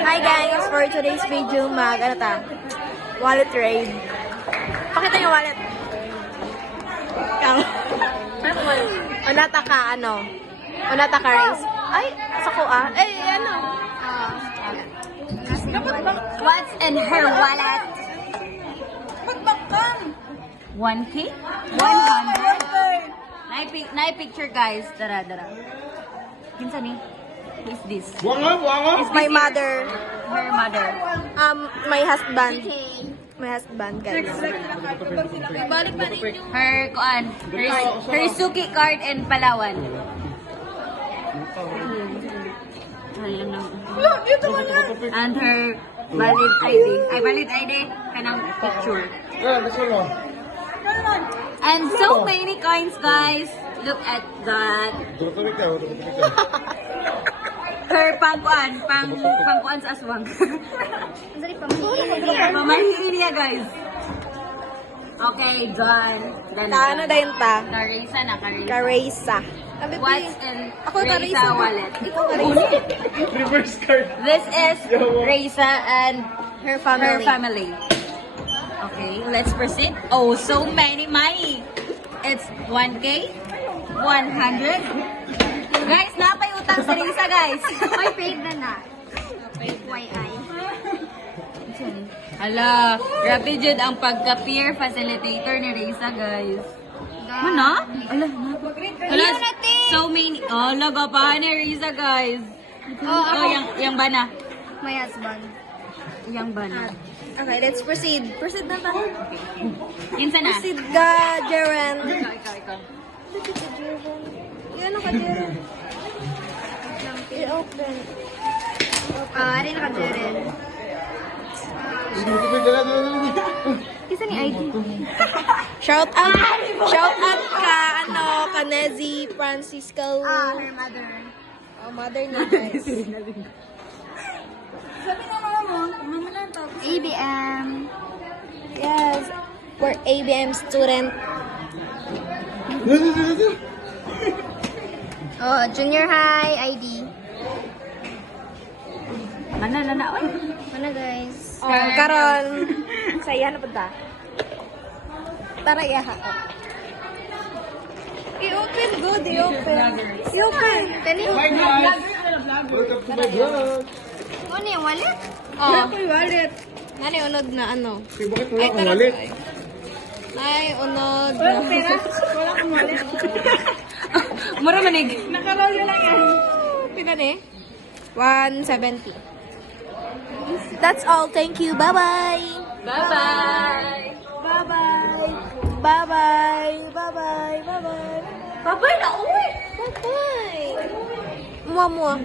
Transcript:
Hi guys, for today's video wallet trade. Pakita yung wallet. Ikaw. Unata ka race. Ay, sa ko What's in her wallet? 1K? 100? Na-picture guys. Dara. Kinsa ni? Who is this? It's my mother. Her mother. My husband. My husband, guys. Her Suki card in Palawan. And her valid ID. Valid ID kanang picture. And so many coins, guys. Look at that. Her pangkuan sa aswang. Pamahiin niya, guys. Okay, done. Ano dayon ta? Karisa na, Karisa. What's in Ako Reza wallet? Ikaw Karisa. Reverse card. This is Reza and Her her family. family. Okay, let's proceed. Oh, so many money. It's 1K, 100. Guys, napay utang si Reza, guys. Ay, paid na. FYI. Hala, grabe jud ang pagka-peer facilitator ni Reza, guys. Mana? Hala, so many. Oh, lagapahan ni Reza, guys. Oh, yang bana. My husband. Yang bana. Okay, let's proceed. Proceed na tayo. Kinsa na? Proceed ka, Jeren. Ikaw. Yan ka, Jeren. I-open. Rin ka, Jeren. Kisa ni ID. Shout out ka Nezi Francisco. Her mother. Oh, mother niya, guys. ABM. Yes, we're ABM student. Oh, junior high ID. Mana. Mana, guys? Oh, karon. Saya na punta. Tara, yaha. I-open, good, i-open. I-open. Kani? Welcome to my vlog. Ano yung wallet? Oh. Wallet. Nani, unod na ano? Bakit wala kang wallet? Ay, unod. Walang pera. Wala kang wallet. Mura manig. Nakaroll lang yan. Pina ni? 170. That's all. Thank you. Bye-bye. Bye-bye. Bye-bye. Bye-bye. Bye-bye. Bye-bye. Bye-bye na uwi. Bye-bye. Mua-mua.